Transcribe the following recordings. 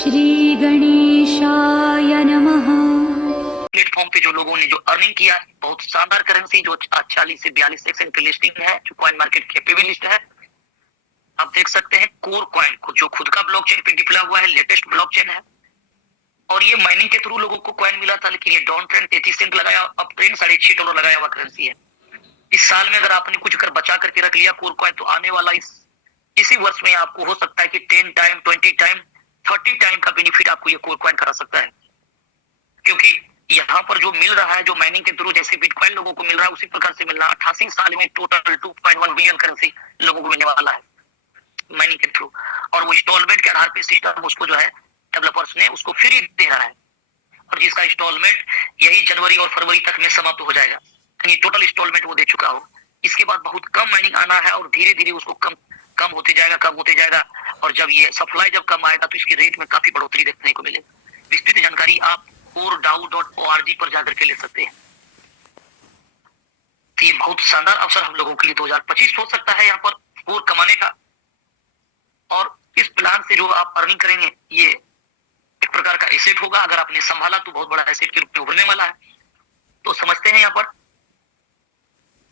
श्री गणेशाय नमः। प्लेटफॉर्म पे जो लोगों ने जो अर्निंग किया, बहुत शानदार करेंसी जो 40 से 42 सेकंड की लिस्टिंग है, जो कॉइन मार्केट के पे भी लिस्ट है। आप देख सकते हैं कोर कॉइन को, जो खुद का ब्लॉकचेन पे डिप्लॉय हुआ है, लेटेस्ट ब्लॉकचेन है। और ये माइनिंग के थ्रू लोगों को कॉइन मिला था, लेकिन ये डाउन ट्रेंड 33 सेंट लगाया, अप ट्रेंड $6.5 लगाया हुआ करेंसी है। इस साल में अगर आपने कुछ कर बचा करके रख लिया कोर कॉइन, तो आने वाला इसी वर्ष में आपको हो सकता है कि 10 टाइम, 20 टाइम, 30 टाइम का बेनिफिट आपको ये कोर कॉइन करा सकता है। क्योंकि यहाँ पर जो मिल रहा है, जो माइनिंग के थ्रू जैसे बिटकॉइन लोगों को मिल रहा है, उसी प्रकार से मिलना 88 साल में टोटल 2.1 बिलियन करेंसी लोगों को मिलने वाला है माइनिंग के थ्रू। और वो इंस्टॉलमेंट के आधार पे सिस्टम उसको जो है डेवलपर्स ने उसको फ्री दे रहा है, और जिसका इंस्टॉलमेंट यही जनवरी और फरवरी तक में समाप्त हो जाएगा। यानी टोटल इंस्टॉलमेंट वो दे चुका हो। इसके बाद बहुत कम माइनिंग आना है, और धीरे धीरे उसको कम होते जाएगा। और जब ये सप्लाई जब कम आएगा, तो इसकी रेट में काफी बढ़ोतरी देखने को मिलेगी। विस्तृत जानकारी आप coredao.org पर जाकर के ले सकते हैं। तो ये बहुत शानदार अवसर हम लोगों के लिए 2025 हो सकता है यहाँ पर कोर कमाने का। और इस प्लान से जो आप अर्निंग करेंगे, ये एक प्रकार का एसेट होगा। अगर आपने संभाला तो बहुत बड़ा एसेट के रूप में उभरने वाला है। तो समझते हैं यहाँ पर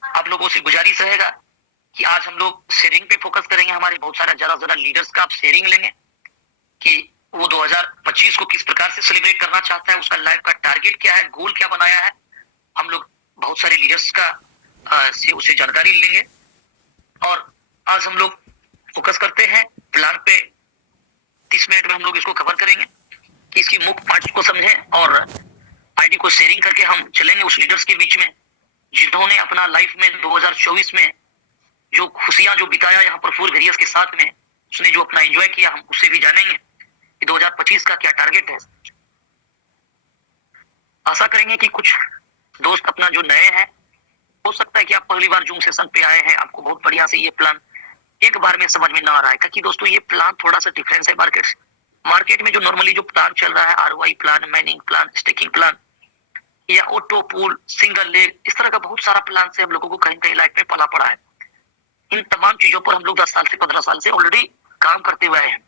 आप लोगों से गुजारिश रहेगा कि आज हम लोग शेयरिंग पे फोकस करेंगे। हमारे बहुत सारे जरा लीडर्स का आप शेयरिंग लेंगे कि वो 2025 को किस प्रकार से सेलिब्रेट करना चाहता है, उसका लाइफ का टारगेट क्या है, गोल क्या बनाया है। हम लोग बहुत सारे लीडर्स का से उसे जानकारी लेंगे। और आज हम लोग फोकस करते हैं प्लान पे। 30 मिनट में हम लोग इसको कवर करेंगे कि इसकी मुख्य पार्ट को समझें, और आईडी को शेयरिंग करके हम चलेंगे उस लीडर्स के बीच में जिन्होंने अपना लाइफ में 2024 में जो खुशियां जो बिताया यहाँ पर फूल वेरियस के साथ में, उसने जो अपना एंजॉय किया, हम उससे भी जानेंगे कि 2025 का क्या टारगेट है। आशा करेंगे कि कुछ दोस्त अपना जो नए हैं, हो सकता है कि आप पहली बार जूम सेशन पे आए हैं, आपको बहुत बढ़िया से ये प्लान एक बार में समझ में ना आ रहा है। क्योंकि दोस्तों ये प्लान थोड़ा सा डिफरेंस है मार्केट में जो नॉर्मली जो प्लान चल रहा है, ROI plan, mining plan, staking plan या ऑटो पूल, सिंगल लेग, इस तरह का बहुत सारा प्लान से हम लोगों को कहीं कहीं लाइफ में पला पड़ा है। इन तमाम चीजों पर हम लोग 10 साल से 15 साल से ऑलरेडी काम करते हुए हैं।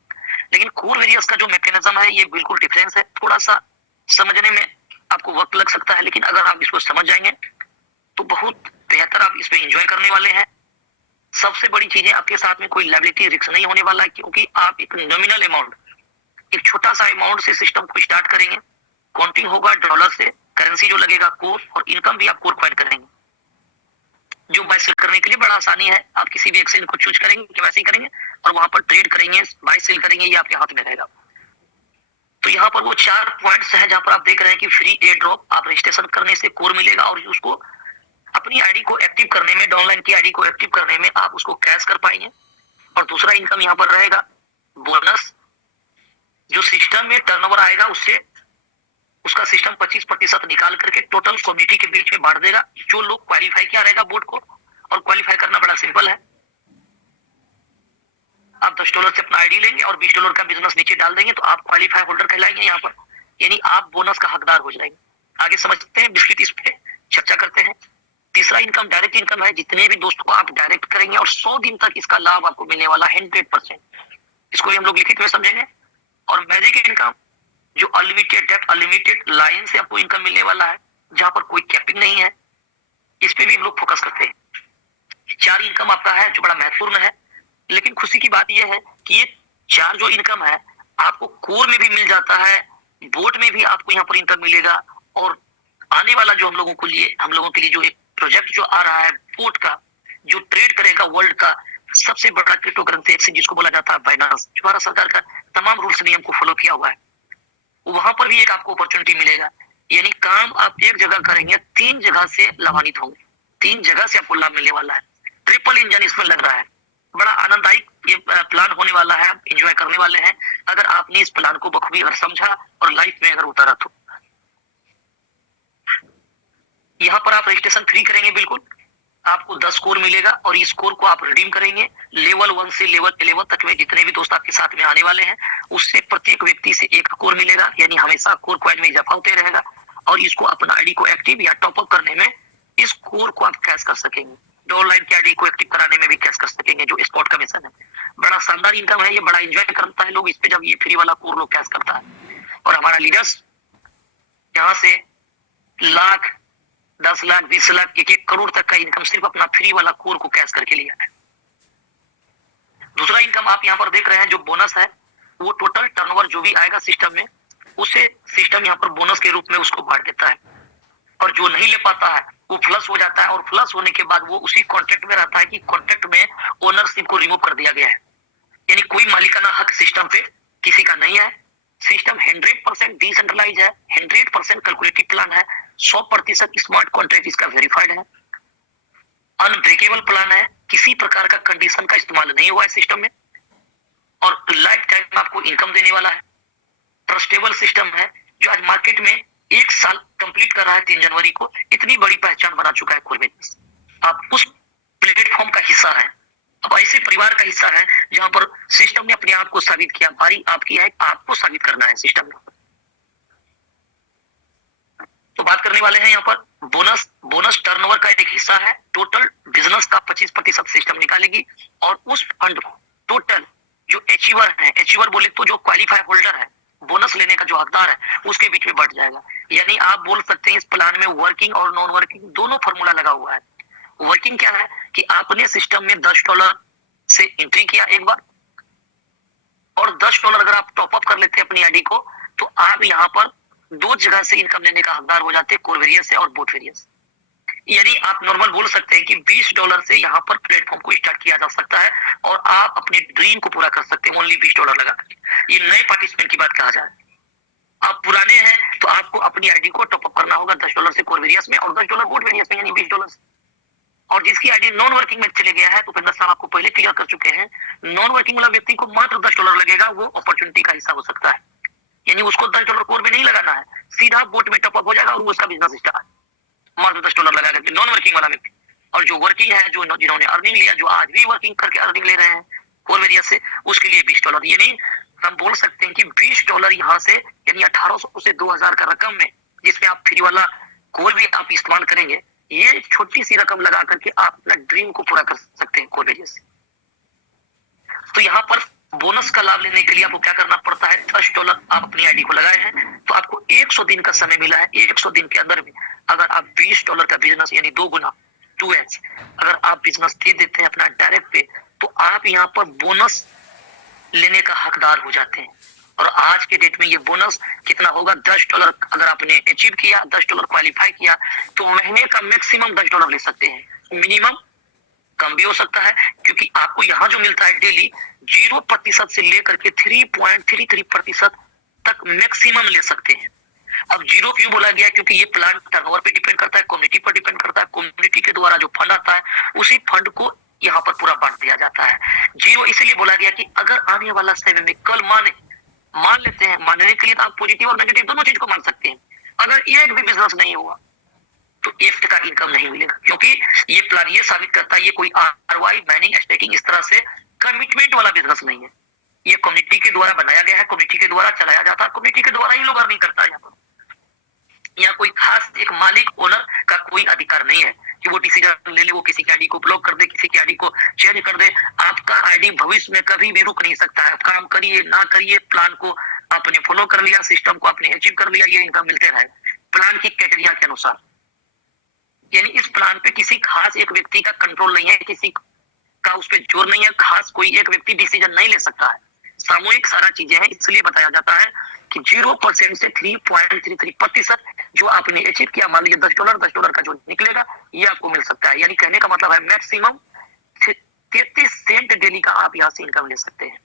लेकिन कोर वेरियस का जो मैकेनिज्म है, ये बिल्कुल डिफरेंस है। थोड़ा सा समझने में आपको वक्त लग सकता है, लेकिन अगर आप इसको समझ जाएंगे तो बहुत बेहतर आप इसमें एंजॉय करने वाले हैं। सबसे बड़ी चीजें, आपके साथ में कोई लायबिलिटी रिस्क नहीं होने वाला है, क्योंकि आप एक नॉमिनल अमाउंट, एक छोटा सा अमाउंट से सिस्टम को स्टार्ट करेंगे। काउंटिंग होगा डॉलर से, करेंसी जो लगेगा कोर, और इनकम भी आप कोर क्वाइट करेंगे, जो बाय सेल करने के लिए बड़ा आसानी है। आप किसी भी एक्सचेंज को चूज करेंगे, केवाईसी करेंगे और वहां पर ट्रेड करेंगे, बाय सेल करेंगे, ये आपके हाथ में रहेगा। तो यहाँ पर वो 4 पॉइंट्स हैं जहां पर आप देख रहे हैं कि फ्री एयर ड्रॉप, आप रजिस्ट्रेशन करने से कोर मिलेगा, और उसको अपनी आईडी को एक्टिव करने में, डाउनलाइन की आईडी को एक्टिव करने में आप उसको कैश कर पाएंगे। और दूसरा इनकम यहाँ पर रहेगा बोनस, जो सिस्टम में टर्नओवर आएगा उससे उसका सिस्टम 25% निकाल करके टोटल कम्युनिटी के बीच में बांट देगा। जो लोग क्वालिफाई किया रहेगा बोर्ड को, और क्वालिफाई करना बड़ा सिंपल है। आप $10 से अपना आईडी लेंगे और $20 का बिजनेस नीचे डाल देंगे, तो आप क्वालिफाई होल्डर कहलाएंगे यहाँ पर, यानी आप बोनस का हकदार हो जाएंगे। आगे समझते हैं, बिस्किट इस पे चर्चा करते हैं। तीसरा इनकम डायरेक्ट इनकम है। जितने भी दोस्तों को आप डायरेक्ट करेंगे, और 100 दिन तक इसका लाभ आपको मिलने वाला है 100%। इसको हम लोग लिखित में समझेंगे। और मैजिक इनकम, जो अनलिमिटेड डेप्थ, अनलिमिटेड लाइन से आपको इनकम मिलने वाला है, जहां पर कोई कैपिंग नहीं है। इस पे भी हम लोग फोकस करते हैं। 4 इनकम आपका है जो बड़ा महत्वपूर्ण है। लेकिन खुशी की बात यह है कि ये 4 जो इनकम है आपको कोर में भी मिल जाता है, बोट में भी आपको यहाँ पर इनकम मिलेगा। और आने वाला जो हम लोगों के लिए जो एक प्रोजेक्ट जो आ रहा है बोट का, जो ट्रेड करेगा वर्ल्ड का सबसे बड़ा क्रिप्टो करेंसी एक्सचेंज, जिसको बोला जाता है बाइनांस, जो भारत सरकार का तमाम रूल्स नियम को फॉलो किया हुआ है, वहां पर भी एक आपको अपॉर्चुनिटी मिलेगा। यानी काम आप एक जगह करेंगे, 3 जगह से लाभान्वित होंगे, 3 जगह से आपको लाभ मिलने वाला है। ट्रिपल इंजन इसमें लग रहा है। बड़ा आनंददायक ये प्लान होने वाला है, आप एंजॉय करने वाले हैं अगर आपने इस प्लान को बखूबी अगर समझा और लाइफ में अगर उतारा तो। यहाँ पर आप रजिस्ट्रेशन फ्री करेंगे, बिल्कुल आपको 10 कोर मिलेगा, और इस कोर को आप रिडीम करेंगे लेवल 1 से लेवल 11 तक में। जितने भी दोस्त आपके साथ में आने वाले हैं, उससे प्रत्येक व्यक्ति से 1 कोर मिलेगा, यानी हमेशा कोर क्वाइन में इजाफा होते रहेगा। और इसको अपना आईडी को एक्टिव या टॉपअप करने में इस कोर को आप कैश कर सकेंगे। ऑनलाइन की आईडी को एक्टिव कराने में भी कैश कर सकेंगे, जो स्पॉट कमीशन है। बड़ा शानदार इनकम है, ये बड़ा एंजॉय करता है लोग इस पे जब ये फ्री वाला कोर लोग कैश करता है। और हमारा लीडर्स यहाँ से लाख, 10 लाख, 20 लाख, 1-1 करोड़ तक का इनकम सिर्फ अपना फ्री वाला कोर को कैश करके लिया है। दूसरा इनकम आप यहाँ पर देख रहे हैं जो बोनस है, वो टोटल टर्नओवर जो भी आएगा सिस्टम में, उसे सिस्टम यहाँ पर बोनस के रूप में उसको बांट देता है। और जो नहीं ले पाता है वो फ्लश हो जाता है, और फ्लश होने के बाद वो उसी कॉन्ट्रैक्ट में रहता है कि कॉन्ट्रैक्ट में ओनरशिप को रिमूव कर दिया गया है, यानी कोई मालिकाना हक सिस्टम पे किसी का नहीं है। सिस्टम 100% डिसेंट्रलाइज है, 100% कैलकुलेटिव प्लान है, 100% स्मार्ट कॉन्ट्रैक्ट इसका वेरीफाइड है, अनब्रेकेबल प्लान है, किसी प्रकार का कंडीशन का इस्तेमाल नहीं हुआ है सिस्टम में, और लाइफ टाइम आपको इनकम देने वाला है। ट्रस्टेबल सिस्टम है जो आज मार्केट में 1 साल कंप्लीट कर रहा है 3 जनवरी को, इतनी बड़ी पहचान बना चुका है कोर बिजनेस। आप उस प्लेटफॉर्म का हिस्सा है, अब ऐसे परिवार का हिस्सा है जहां पर सिस्टम ने अपने आप को साबित किया, बारी आपकी है, आपको साबित करना है सिस्टम में। तो बात करने वाले हैं यहाँ पर बोनस टर्नओवर का एक हिस्सा है, टोटल बिजनेस का 25% सिस्टम निकालेगी, और उस फंड टोटल जो अचीवर है, अचीवर बोले तो जो क्वालिफाई होल्डर है, बोनस लेने का जो हकदार है, उसके बीच में बढ़ जाएगा। यानी आप बोल सकते हैं इस प्लान में वर्किंग और नॉन वर्किंग दोनों फॉर्मूला लगा हुआ है। वर्किंग क्या है कि आपने सिस्टम में $10 से एंट्री किया एक बार, और $10 अगर आप टॉप अप कर लेते हैं अपनी आईडी को, तो आप यहाँ पर 2 जगह से इनकम लेने का हकदार हो जाते हैं, कोर वेरिएंस से और बोट वेरिएंस। यानी आप नॉर्मल बोल सकते हैं कि $20 से यहाँ पर प्लेटफॉर्म को स्टार्ट किया जा सकता है, और आप अपने ड्रीम को पूरा कर सकते हैं ओनली $20 लगा करके। ये नए पार्टिसिपेंट की बात कहा जाए। आप पुराने हैं तो आपको अपनी आईडी को टॉप अप करना होगा $10 से कोर वेरिएंस में, और $10 बोट वेरिएंस में, यानी $20। और जिसकी आईडी नॉन वर्किंग में चले गया है, तो उपेंद्र साहब आपको पहले क्लियर कर चुके हैं, नॉन वर्किंग वाला व्यक्ति को मात्र $10 लगेगा, वो अपॉर्चुनिटी का हिस्सा हो सकता है। यानी उसको $10 कोर में नहीं लगाना है, सीधा बोट में टॉप अप हो जाएगा और उसका बिजनेस स्टार्ट, मात्र $10 लगा करके नॉन वर्किंग वाला व्यक्ति। और जो वर्किंग है, जो जिन्होंने अर्निंग लिया, जो आज भी वर्किंग करके अर्निंग ले रहे हैं कोर वेरिएंस से, उसके लिए $20। यानी हम बोल सकते हैं कि $20 यहाँ से, यानी 1800 से 2000 का रकम में, जिसमें आप फ्री वाला कोर भी आप इस्तेमाल करेंगे, ये छोटी सी रकम लगा करके आप अपना ड्रीम को पूरा कर सकते हैं कोर वेरिएंस से। तो यहाँ पर बोनस का लाभ लेने के लिए आपको क्या करना पड़ता है, $10 आप अपनी आईडी को लगाए हैं, तो आपको 100 दिन का समय मिला है। 100 दिन के अंदर में अगर आप $20 का बिजनेस, यानी 2 गुना 2x अगर आप बिजनेस दे देते हैं अपना डायरेक्ट पे, तो आप यहाँ पर बोनस लेने का हकदार हो जाते हैं। और आज के डेट में ये बोनस कितना होगा, $10 अगर आपने अचीव किया, $10 क्वालिफाई किया, तो महीने का मैक्सिमम $10 ले सकते हैं, मिनिमम कम भी हो सकता है, क्योंकि आपको यहाँ जो मिलता है डेली 0% से लेकर के 3.33% तक मैक्सिमम ले सकते हैं। अब 0 क्यों बोला गया, क्योंकि ये प्लान टर्नओवर पे डिपेंड करता है, कम्युनिटी पर डिपेंड करता है, कम्युनिटी के द्वारा जो फंड आता है उसी फंड को यहाँ पर पूरा बांट दिया जाता है। 0 इसलिए बोला गया कि अगर आने वाला समय में कल मान लेते हैं, मानने के लिए तो आप पॉजिटिव और नेगेटिव दोनों चीज को मान सकते हैं, अगर एक भी बिजनेस नहीं हुआ तो एक का इनकम नहीं मिलेगा, क्योंकि ये प्लान ये साबित करता है ये कोई आरओआई, माइनिंग, स्टेकिंग इस तरह से कमिटमेंट वाला बिजनेस नहीं है। ये कम्युनिटी के द्वारा बनाया गया है, कम्युनिटी के द्वारा चलाया जाता है, कम्युनिटी के द्वारा ही लोग अर्निंग करता है। यहाँ पर यहाँ कोई खास एक मालिक, ओनर का कोई अधिकार नहीं है कि वो डिसीजन ले ले, वो किसी की आईडी को ब्लॉक कर दे, किसी की आईडी को चेंज कर दे। आपका आईडी भविष्य में कभी भी रुक नहीं सकता है। काम करिए ना करिए, प्लान को आपने फॉलो कर लिया, सिस्टम को आपने अचीव कर लिया, ये इनकम मिलते रहे प्लान की क्राइटेरिया के अनुसार। यानी इस प्लान पे किसी खास एक व्यक्ति का कंट्रोल नहीं है, किसी का उस पर जोर नहीं है, खास कोई एक व्यक्ति डिसीजन नहीं ले सकता है, सामूहिक सारा चीजें हैं। इसलिए बताया जाता है कि 0% से 3.33% जो आपने अचीव किया, मान लीजिए $10 का जो निकलेगा ये आपको मिल सकता है। यानी कहने का मतलब है मैक्सिमम 33 सेंट डेली का आप यहाँ से इनकम ले सकते हैं,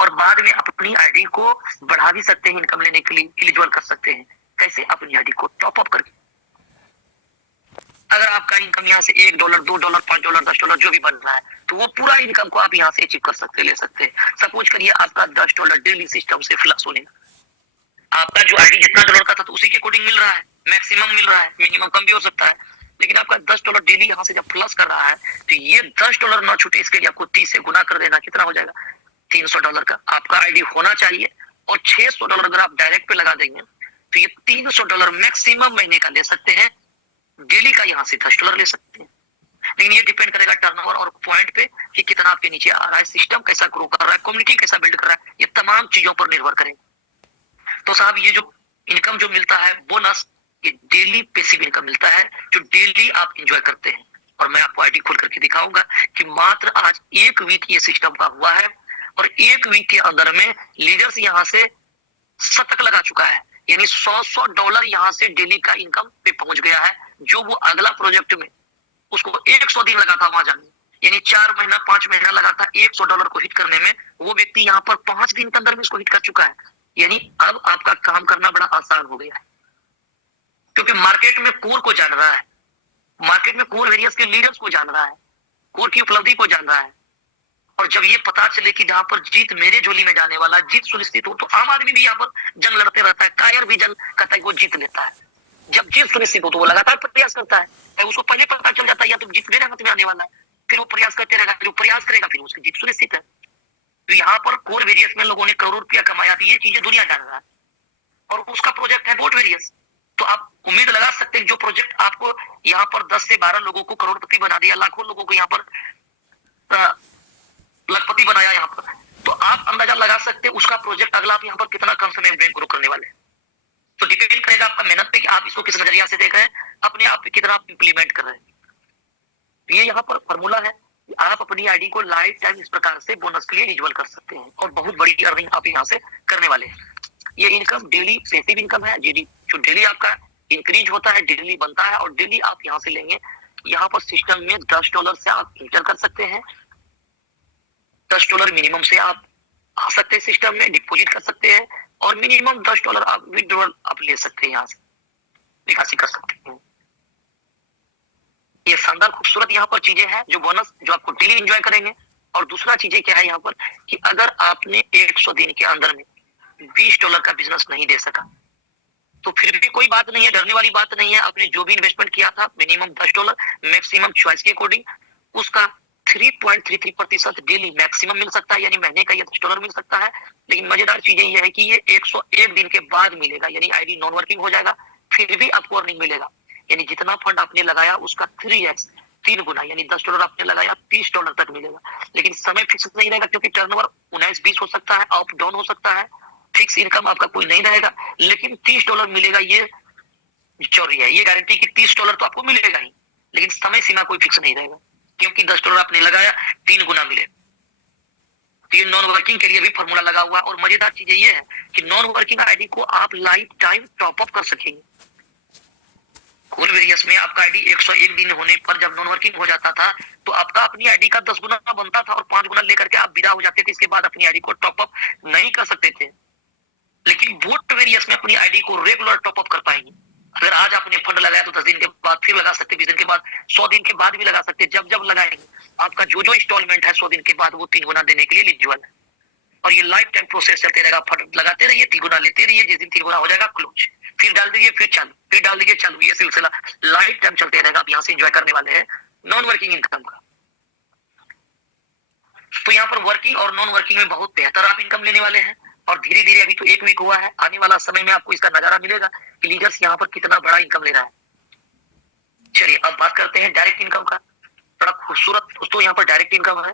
और बाद में अपनी आईडी को बढ़ा भी सकते हैं, इनकम लेने के लिए एलिजिबल कर सकते हैं। कैसे? अपनी आईडी को टॉप अप करके। अगर आपका इनकम यहाँ से $1, $2, $5, $10 जो भी बन रहा है, तो वो पूरा इनकम को आप यहाँ से अचीव कर सकते, ले सकते हैं। सपोज करिए आपका $10 डेली सिस्टम से फ्लश होने, आपका जो आईडी जितना डॉलर का था तो उसी के अकॉर्डिंग मिल रहा है, मैक्सिमम मिल रहा है, मिनिमम कम भी हो सकता है, लेकिन आपका $10 डेली यहाँ से जब प्लस कर रहा है, तो ये $10 ना छूटे, इसके लिए आपको 30 से गुना कर देना, कितना हो जाएगा $300 का आपका आईडी होना चाहिए। और $600 अगर आप डायरेक्ट पे लगा देंगे तो ये $300 मैक्सिमम महीने का ले सकते हैं, डेली का यहाँ से $10 ले सकते हैं। लेकिन ये डिपेंड करेगा टर्नओवर और पॉइंट पे कि कितना आपके नीचे आ रहा है, सिस्टम कैसा ग्रो कर रहा है, कम्युनिटी कैसा बिल्ड कर रहा है, ये तमाम चीजों पर निर्भर करेगा। तो साहब ये जो इनकम जो मिलता है बोनस, ये डेली पैसिव इनकम मिलता है जो डेली आप इंजॉय करते हैं। और मैं आपको आईडी खोल करके दिखाऊंगा कि मात्र आज 1 वीक ये सिस्टम का हुआ है और 1 वीक के अंदर में लीडर्स यहाँ से शतक लगा चुका है, यानी $100 यहाँ से डेली का इनकम पे पहुंच गया है, जो वो अगला प्रोजेक्ट में उसको 100 दिन लगा था वहां जाने, यानी 4 महीना 5 महीना लगा था $100 को हिट करने में, वो व्यक्ति यहाँ पर 5 दिन के अंदर में इसको हिट कर चुका है। यानी अब आपका काम करना बड़ा आसान हो गया है, क्योंकि मार्केट में कोर को जान रहा है, मार्केट में कोर वेरियस के लीडर्स को जान रहा है, कोर की उपलब्धि को जान रहा है। और जब ये पता चले कि जहां पर जीत मेरे झोली में जाने वाला, जीत सुनिश्चित हो, तो आम आदमी भी यहाँ पर जंग लड़ते रहता है, कायर भी जंग करता है, वो जीत लेता है। जब जीत सुनिश्चित हो तो वो लगातार प्रयास करता है, उसको पहले पता चल जाता है या तो जीत मेरे हाथ में आने वाला है, फिर वो प्रयास करते रहेगा, जो प्रयास करेगा फिर उसकी जीत सुनिश्चित है। तो यहाँ पर कोर वेरियस में लोगों ने करोड़ों रुपया कमाया थी, ये चीजें दुनिया जान रहा है, और उसका प्रोजेक्ट है बोट वेरियस। तो आप उम्मीद लगा सकते हैं जो प्रोजेक्ट आपको यहाँ पर 10 से 12 लोगों को करोड़पति बना दिया, लाखों लोगों को यहाँ पर लखपति बनाया यहाँ पर, तो आप अंदाजा लगा सकते हैं उसका प्रोजेक्ट अगला आप यहाँ पर कितना कम समय में ग्रो करने वाले हैं। तो डिपेंड करेगा आपका मेहनत पे कि आप इसको किस नजरिया से देख रहे हैं, अपने आप पे कितना आप इंप्लीमेंट कर रहे हैं। ये यहाँ पर फॉर्मूला है, आप अपनी आईडी को लाइफ टाइम इस प्रकार से बोनस के लिए यूजुअल कर सकते हैं और बहुत बड़ी अर्निंग आप यहाँ से करने वाले हैं। ये इनकम डेली पैसिव इनकम है, जो डेली आपका इंक्रीज होता है, डेली बनता है और डेली आप यहाँ से लेंगे। यहाँ पर सिस्टम में $10 से आप इंटर कर सकते हैं, $10 मिनिमम से आप आ सकते हैं, सिस्टम में डिपॉजिट कर सकते हैं और मिनिमम $10 आप विड्रॉल आप ले सकते हैं, यहाँ से निकासी कर सकते हैं। ये शानदार खूबसूरत यहाँ पर चीजें हैं जो बोनस जो आपको डेली एंजॉय करेंगे। और दूसरा चीजें क्या है यहाँ पर कि अगर आपने 100 दिन के अंदर में $20 का बिजनेस नहीं दे सका तो फिर भी कोई बात नहीं है, डरने वाली बात नहीं है। आपने जो भी इन्वेस्टमेंट किया था मिनिमम $10, मैक्सिमम चॉइस के अकॉर्डिंग उसका 3.33% डेली मैक्सिमम मिल सकता है, यानी महीने का ये $10 मिल सकता है। लेकिन मजेदार चीजें यह है कि ये 101 दिन के बाद मिलेगा, यानी आईडी नॉन वर्किंग हो जाएगा, फिर भी आपको अर्निंग मिलेगा। यानी जितना फंड आपने लगाया उसका 3x 3 गुना, यानी $10 आपने लगाया $30 तक मिलेगा। लेकिन समय फिक्स नहीं रहेगा, क्योंकि टर्नओवर 19-20 हो सकता है, अप डाउन हो सकता है, फिक्स इनकम आपका कोई नहीं रहेगा। लेकिन $30 मिलेगा, ये जरूरी है, ये गारंटी कि $30 तो आपको मिलेगा ही, लेकिन समय सीमा कोई फिक्स नहीं रहेगा, क्योंकि $10 आपने लगाया 3 गुना मिले। तो ये नॉन वर्किंग के लिए भी फॉर्मूला लगा हुआ है। और मजेदार चीज ये है कि नॉन वर्किंग आईडी को आप लाइफ टाइम टॉप अप कर सकेंगे। कोर वेरियस में आपका आईडी 101 दिन होने पर जब नॉन वर्किंग हो जाता था तो आपका अपनी आईडी का 10 गुना बनता था और 5 गुना लेकर के आप विदा हो जाते थे, इसके बाद अपनी आईडी को टॉप अप नहीं कर सकते थे। लेकिन बोट वेरियस में अपनी आईडी को रेगुलर टॉप अप कर पाएंगे। अगर आज आपने फंड लगाया तो 10 दिन के बाद फिर लगा सकते, 20 दिन के बाद, 100 दिन के बाद भी लगा सकते। जब जब लगाएंगे आपका जो इंस्टॉलमेंट है 100 दिन के बाद वो 3 गुना देने के लिए एलिजिबल है। और ये लाइफ टाइम प्रोसेस चलते रहेगा, फंड लगाते रहिए, 3 गुना लेते रहिए, जिस दिन 3 गुना हो जाएगा क्लोज, फिर डाल दीजिए, फिर चालू, फिर डाल दीजिए, चालू, ये सिलसिला लाइफ टाइम चलते रहेगा। आप यहाँ से एंजॉय करने वाले हैं नॉन वर्किंग इनकम का। तो यहाँ पर वर्किंग और नॉन वर्किंग में बहुत बेहतर आप इनकम लेने वाले हैं। और धीरे धीरे, अभी तो 1 वीक हुआ है, आने वाला समय में आपको इसका नजारा मिलेगा कि लीडर्स यहाँ पर कितना बड़ा इनकम ले रहा है। चलिए अब बात करते हैं डायरेक्ट इनकम का। बड़ा खूबसूरत दोस्तों यहाँ पर डायरेक्ट इनकम है।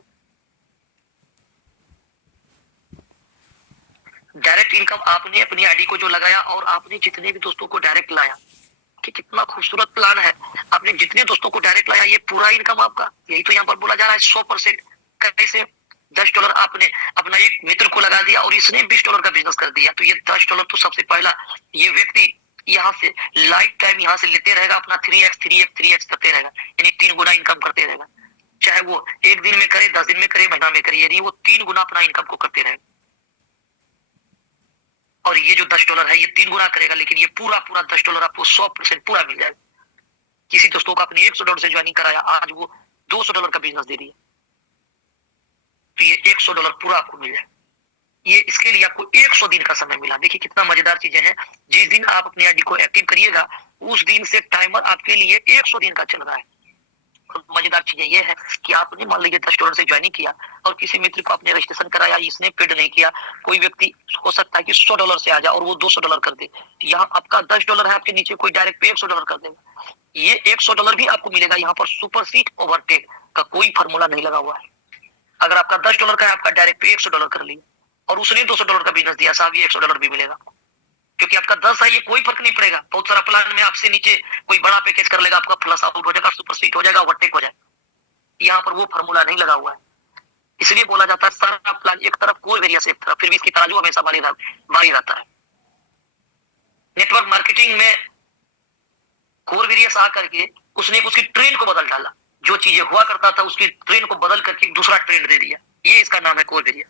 डायरेक्ट इनकम आपने अपनी आईडी को जो लगाया और आपने जितने भी दोस्तों को डायरेक्ट लाया, कि कितना खूबसूरत प्लान है। आपने जितने दोस्तों को डायरेक्ट लाया ये पूरा इनकम आपका, यही तो यहाँ पर बोला जा रहा है 100%। कैसे? $10 आपने अपना एक मित्र को लगा दिया और इसने $20 का बिजनेस कर दिया, तो ये $10 तो सबसे पहला ये व्यक्ति यहाँ से लाइफ टाइम यहाँ से लेते रहेगा, अपना 3x करते रहेगा, यानी 3 गुना इनकम करते रहेगा। चाहे वो 1 दिन में करे, 10 दिन में करे, महीना में करे, यानी वो 3 गुना अपना इनकम को करते रहेगा। और ये जो $10 है ये 3 गुना करेगा, लेकिन ये पूरा $10 आपको 100% पूरा मिल जाएगा। किसी दोस्तों को अपने $100 से ज्वाइनिंग कराया, आज वो $200 का बिजनेस दे रही है, तो ये $100 पूरा आपको मिल जाए। ये इसके लिए आपको 100 दिन का समय मिला। देखिए कितना मजेदार चीजें हैं। जिस दिन आप अपनी आईडी को एक्टिव करिएगा उस दिन से टाइमर आपके लिए 100 दिन का चल रहा है। मजेदार चीजें ये है कि आपने मान लीजिए $10 से ज्वाइनिंग किया और किसी मित्र को आपने रजिस्ट्रेशन कराया, इसने पेड नहीं किया, कोई व्यक्ति हो सकता है कि $100 से आ जाए और वो $200 कर दे। यहाँ आपका $10 है, आपके नीचे कोई डायरेक्ट पे $100 कर देगा। ये $100 भी आपको मिलेगा। यहाँ पर सुपरसीड ओवरटेक का कोई फॉर्मूला नहीं लगा हुआ है। अगर आपका $10 का है, आपका डायरेक्ट पे $100 कर लिया और उसने $200 का बिजनेस दिया, साहब ये $100 भी मिलेगा, क्योंकि आपका 10 है, ये कोई फर्क नहीं पड़ेगा। बहुत सारा प्लान में आपसे नीचे कोई बड़ा पैकेज कर लेगा, आपका प्लस आउट हो जाएगा, सुपरसीड हो जाएगा, ओवरटेक हो जाएगा। यहाँ पर वो फॉर्मूला नहीं लगा हुआ है, इसलिए बोला जाता है सारा प्लान एक तरफ, कोर वेरियस एक तरफ, फिर भी इसकी तराजू हमेशा भारी रहता है। नेटवर्क मार्केटिंग में कोर वेरियस आकर के उसने उसकी ट्रेंड को बदल डाला, जो चीजें हुआ करता था उसकी ट्रेंड को बदल करके दूसरा ट्रेंड दे दिया, ये इसका नाम है कोर वेरियस।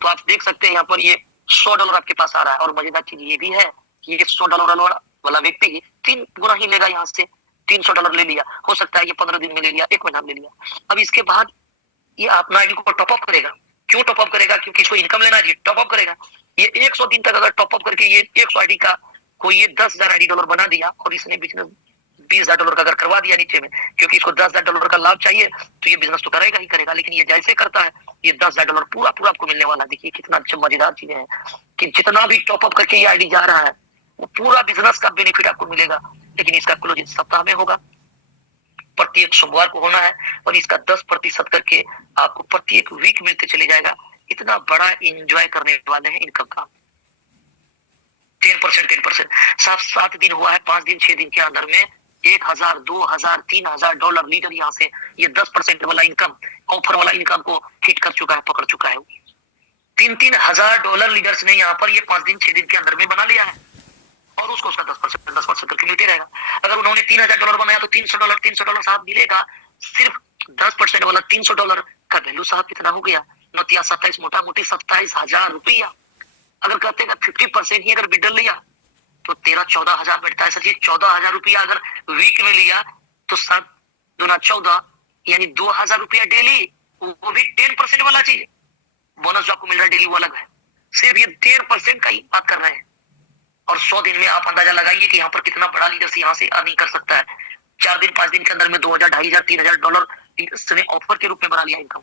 तो आप देख सकते हैं यहाँ पर ये $100 आपके पास आ रहा है, और मजेदार चीज ये भी है कि ये $100 वाला व्यक्ति 3 गुना ही लेगा। यहाँ से $300 ले लिया, हो सकता है ये 15 दिन में ले लिया, 1 महीना में ले लिया। अब इसके बाद ये अपना आईडी को टॉपअप करेगा। क्यों टॉपअप करेगा? क्योंकि इसको इनकम लेना है, टॉपअप करेगा। ये 100 दिन तक अगर टॉपअप करके ये 100 आईडी का कोई ये 10,000 आईडी डॉलर बना दिया, और इसने बिजनेस $20,000 का अगर करवा दिया नीचे में, क्योंकि इसको $10,000 का लाभ चाहिए, तो ये बिजनेस तो करेगा ही करेगा। लेकिन ये जैसे करता है, ये $10,000 पूरा पूरा आपको मिलने वाला। देखिए कितना अच्छा मजेदार चीजें हैं कि जितना भी टॉपअप करके ये आईडी जा रहा है, वो पूरा बिजनेस का बेनिफिट आपको मिलेगा। लेकिन इसका क्लोजिंग सप्ताह में होगा, प्रत्येक सोमवार को होना है, और इसका 10% करके आपको प्रत्येक वीक मिलते चले जाएगा। इतना बड़ा एंजॉय करने वाले हैं इनकम का। 10%। साफ 7 दिन हुआ है, 5 दिन 6 दिन के अंदर में $1,000, $2,000, $3,000 लीडर यहाँ से ये 10% वाला इनकम, ऑफर वाला इनकम को हिट कर चुका है, पकड़ चुका है। $3,000 लीडर्स ने यहाँ पर ये 5 दिन 6 दिन के अंदर में बना लिया है, और उसको उसका 10% करके मिलते रहेगा। अगर उन्होंने $3,000 बनाया तो $300 साहब मिलेगा। सिर्फ 10% वाला $300 का वैल्यू साहब कितना हो गया? 9 27 मोटा मोटी $27,000 रुपया। अगर कहते हैं 50% ही अगर बिडल लिया तो 13-14,000 बैठता है। सचिए 14,000 रुपया अगर वीक में लिया तो 7 दूना 14, यानी 2,000 रुपया डेली, वो भी 10% वाला चीज। बोनस जो आपको मिल रहा है डेली वो अलग है, सिर्फ ये 10% का ही बात कर रहे हैं। और 100 दिन में आप अंदाजा लगाइए कि यहाँ पर कितना बड़ा लीडर्स यहाँ से अर्निंग कर सकता है। 4 दिन 5 दिन के अंदर में $2,000, $2,500, $3,000 लीडर्स ने ऑफर के रूप में बना लिया इनकम।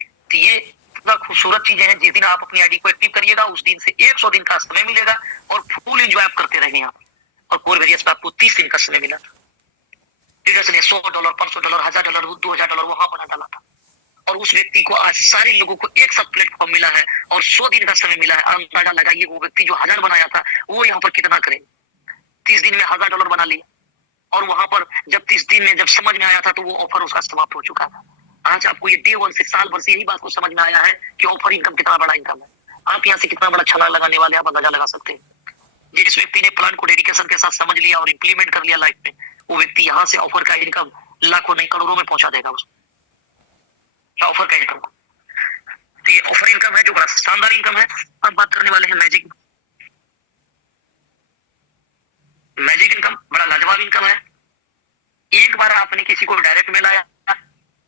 तो ये इतना खूबसूरत चीजें हैं। जिस दिन आप अपनी आईडी को एक्टिव करिएगा, उस दिन से 100 दिन का समय मिलेगा, और फुल एंजॉय आप करते रहेंगे यहाँ। और कोर वेरियस पे आपको 30 दिन का समय मिला। लीडर्स ने $100, $500, $1,000, $2,000 वहां बना डाला था, और उस व्यक्ति को आज सारे लोगों को एक साथ प्लेटफॉर्म मिला है, और 100 दिन का समय मिला है। अंदाजा लगाइए वो व्यक्ति जो 1,000 बनाया था, वो यहाँ पर कितना करे। 30 दिन में $1,000 बना लिया, और वहां पर जब 30 दिन में जब समझ में आया था, तो वो ऑफर उसका समाप्त हो चुका था। आज आपको ये डे 1 से साल भर से यही बात को समझ में आया है कि ऑफर इनकम कितना बड़ा इनकम है। आप यहाँ से कितना बड़ा छलांग लगाने वाले, आप अंदाजा लगा सकते हैं। जिस व्यक्ति ने प्लान को डेडिकेशन के साथ समझ लिया और इंप्लीमेंट कर लिया लाइफ में, वो व्यक्ति यहाँ से ऑफर का इनकम लाखों नहीं करोड़ों में पहुंचा देगा उसको, ऑफर का इनकम। तो ये ऑफर इनकम है जो बड़ा शानदार इनकम है। अब बात करने वाले हैं मैजिक इनकम। बड़ा लाजवाब इनकम है। एक बार आपने किसी को डायरेक्ट में लाया,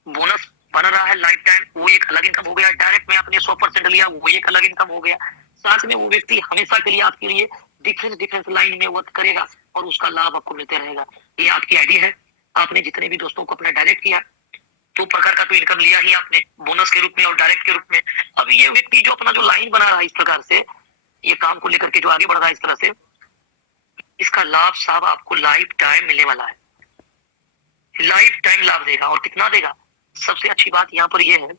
बोनस बन रहा है लाइफ टाइम, वो एक अलग इनकम हो गया। डायरेक्ट में आपने 100% लिया, वो एक अलग इनकम हो गया। साथ में वो व्यक्ति हमेशा के लिए आपके लिए डिफरेंस लाइन में वर्क करेगा, और उसका लाभ आपको मिलते रहेगा। ये आपकी आईडी है, आपने जितने भी दोस्तों को अपना डायरेक्ट किया, 2 प्रकार का तो इनकम लिया ही आपने, बोनस के रूप में और डायरेक्ट के रूप में। अब ये व्यक्ति जो अपना जो लाइन बना रहा है इस प्रकार से, ये काम को लेकर के जो आगे बढ़ रहा है इस तरह से, इसका लाभ साहब आपको लाइफ टाइम मिलने वाला है। लाइफ टाइम लाभ देगा। और कितना देगा? सबसे अच्छी बात यहाँ पर यह है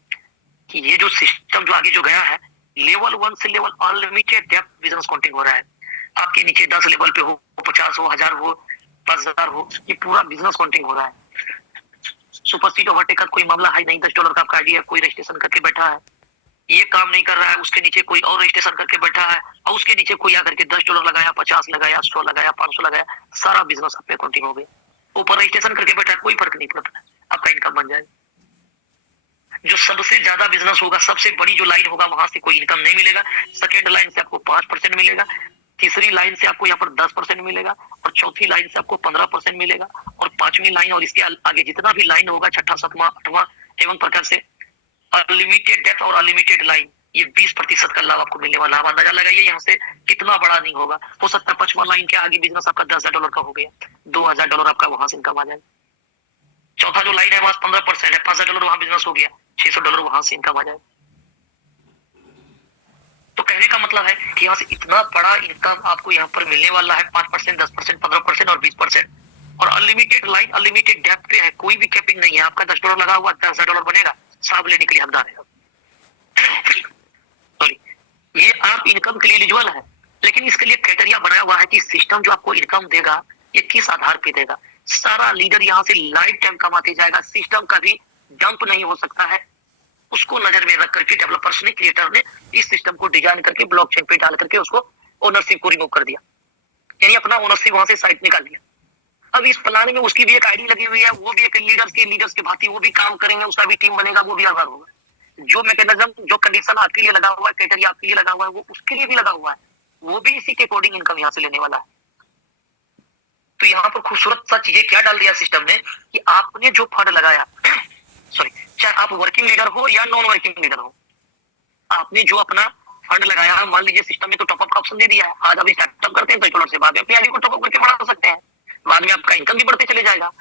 कि ये जो सिस्टम जो आगे जो गया है, लेवल 1 से level unlimited depth business counting हो रहा है। आपके नीचे 10 लेवल पे हो, 50 हो, 1000 हो, 5000 हो, ये पूरा बिजनेस काउंटिंग हो रहा है। सुपरसीड ओवरटेक का कोई मामला है नहीं। $10 का आपका आईडी है, कोई रजिस्ट्रेशन करके बैठा है, ये काम नहीं कर रहा है, उसके नीचे कोई और रजिस्ट्रेशन करके बैठा है, और उसके नीचे कोई आकर के $10 लगाया, 50 लगाया, 100 लगाया, 500 लगाया, सारा बिजनेस आप पे काउंटिंग हो गया। ऊपर रजिस्ट्रेशन करके बैठा है, कोई फर्क नहीं पड़ता, आपका इनकम बन जाएगा। जो सबसे ज्यादा बिजनेस होगा, सबसे बड़ी जो लाइन होगा, वहां से कोई इनकम नहीं मिलेगा। सेकेंड लाइन से आपको 5% मिलेगा, तीसरी लाइन से आपको यहाँ पर 10% मिलेगा, और चौथी लाइन से आपको 15% मिलेगा, और 5वीं लाइन और इसके आगे जितना भी लाइन होगा, 6ठा 7वां 8वां एवं प्रकार से अनलिमिटेड डेप्थ और अनलिमिटेड लाइन, ये 20% का लाभ आपको मिलने वाला है। अंदाजा लगाइए यहाँ से कितना बड़ा नहीं होगा। हो सकता है 5वां लाइन के आगे बिजनेस आपका $10,000 का हो गया, $2,000 आपका वहां से इनकम आ जाएगा। चौथा जो लाइन है वहां 15% है, $5,000 वहां बिजनेस हो गया, $600 वहां से इनकम आ जाएगा। तो कहने का मतलब है कि यहाँ से इतना बड़ा इनकम आपको यहाँ पर मिलने वाला है। 5%, 10%, 15% और 20%। और अनलिमिटेड लाइन अनलिमिटेड डेप्थ पे है, कोई भी कैपिंग नहीं है। आपका $10 लगा हुआ $10,000 बनेगा, साहब लेने के लिए हकदार है। सॉरी, ये आप इनकम के लिए एलिजिबल है, लेकिन इसके लिए क्राइटेरिया बनाया हुआ है कि सिस्टम जो आपको इनकम देगा ये किस आधार पे देगा। सारा लीडर यहाँ से लाइफ टाइम कमाते जाएगा, सिस्टम कभी डंप नहीं हो सकता है। उसको नजर में रख करके डेवलपर्स ने, क्रिएटर ने इस सिस्टम को डिजाइन करके ब्लॉकचेन पे डाल करके उसको ओनरशिप को रिमूव कर दिया, यानी अपना ओनरशिप वहां से साइट निकाल दिया। अब इस प्लान में उसकी भी एक आईडी लगी हुई है, वो भी एक लीडर्स के भांति वो भी काम करेंगे, उसका भी टीम बनेगा, वो भी आधार होगा। जो मैकेनिज्म, जो कंडीशन आपके लिए लगा हुआ है, क्राइटेरिया आपके लिए लगा हुआ है, वो उसके लिए भी लगा हुआ है, वो भी इसी के अकॉर्डिंग इनकम यहाँ से लेने वाला है। तो यहाँ पर खूबसूरत सा चीजें क्या डाल दिया सिस्टम ने कि आपने जो फंड लगाया सॉरी, चाहे आप वर्किंग लीडर हो या नॉन वर्किंग लीडर हो, आपने जो अपना फंड लगाया, मान लीजिए सिस्टम में तो टॉपअप का ऑप्शन दे दिया है। आज अभी स्टार्टअप करते हैं $10 से, बाद में अपनी आईडी को टॉपअप करके बढ़ा सकते हैं, बाद में आपका इनकम भी बढ़ते चले जाएगा।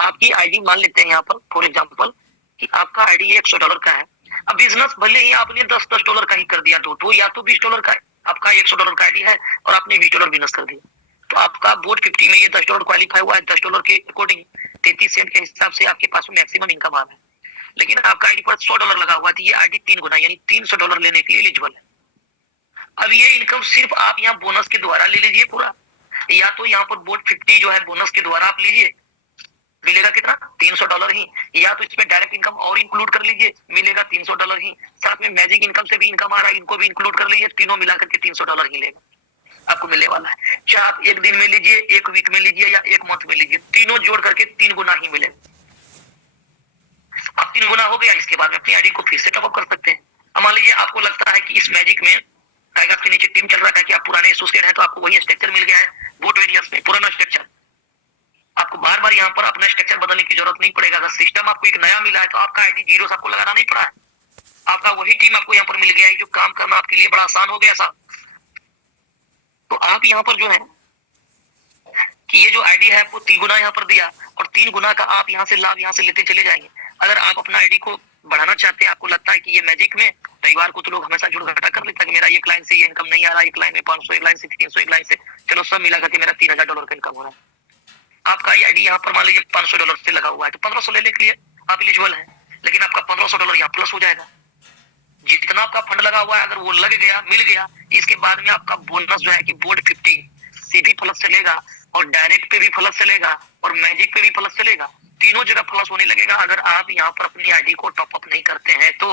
आपकी आईडी मान लेते हैं यहाँ पर फॉर एग्जांपल कि आपका आईडी $100 का है। अब बिजनेस भले ही आपने $10 का ही कर दिया, दो या तो $20 का, आपका $100 का आईडी है और आपने $20 बिजनेस कर दिया, तो आपका बोर्ड 50 में ये $10 क्वालिफाई हुआ है। $10 के अकॉर्डिंग 33 सेंट के हिसाब से आपके पास मैक्सिमम इनकम आ रहा है। लेकिन आपका आईडी पर $100 लगा हुआ है, ये आईडी 3 गुना यानी $300 लेने के लिए एलिजिबल है। अब ये इनकम सिर्फ आप यहाँ बोनस के द्वारा ले लीजिए पूरा, या तो यहाँ पर बोर्ड 50 जो है बोनस के द्वारा आप लीजिए, मिलेगा कितना $300 ही, या तो इसमें डायरेक्ट इनकम और इंक्लूड कर लीजिए, मिलेगा $300 ही। साथ में मैजिक इनकम से भी इनकम आ रहा है, इनको भी इंक्लूड कर लीजिए, तीनों मिलाकर के $300 ही लेगा आपको मिलने वाला है। चाहे आप एक दिन में लीजिए, एक वीक में लीजिए या एक मंथ में लीजिए, तीनों जोड़ करके 3 गुना ही मिलेगा। अब 3 गुना हो गया, इसके बाद अपनी आईडी को फिर से टॉपअप कर सकते हैं। अब मान लीजिए आपको लगता है कि इस मैजिक में टाइगर के नीचे टीम चल रहा है कि आप पुराने एसोसिएट हैं, तो आपको वही स्ट्रक्चर मिल गया है वोट वेरियस में, पुराना स्ट्रक्चर। आपको बार बार यहाँ पर अपना स्ट्रक्चर बदलने की जरूरत नहीं पड़ेगा। अगर सिस्टम आपको एक नया मिला है तो आपका आईडी जीरो से आपको लगाना नहीं पड़ा है, आपका वही टीम आपको यहाँ पर मिल गया है, जो काम करना आपके लिए बड़ा आसान हो गया साहब। तो आप यहाँ पर जो है कि ये जो आईडी है वो 3 गुना यहाँ पर दिया, और 3 गुना का आप यहाँ से लाभ यहाँ से लेते चले जाएंगे। अगर आप अपना आईडी को बढ़ाना चाहते हैं, आपको लगता है कि ये मैजिक में रविवार को तो लोग हमेशा जुड़ घटा कर लेते हैं, मेरा एक लाइन से ये इनकम नहीं आ रहा, एक लाइन में 500, एक लाइन से 300, एक लाइन से चलो सब मिला करके मेरा $3,000 का इनकम हो रहा है। आपका ये आईडी यहाँ पर मान लीजिए $500 से लगा हुआ है, तो 1500 लेने के लिए आप एलिजिबल है, लेकिन आपका $1500 यहाँ प्लस हो जाएगा। जितना आपका फंड लगा हुआ है अगर वो लग गया, मिल गया, इसके बाद में आपका बोनस जो है कि बोर्ड 50 से भी प्लस चलेगा, और डायरेक्ट पे भी प्लस चलेगा, और मैजिक पे भी प्लस चलेगा, तीनों जगह प्लस होने लगेगा अगर आप यहाँ पर अपनी आईडी को टॉपअप नहीं करते हैं तो।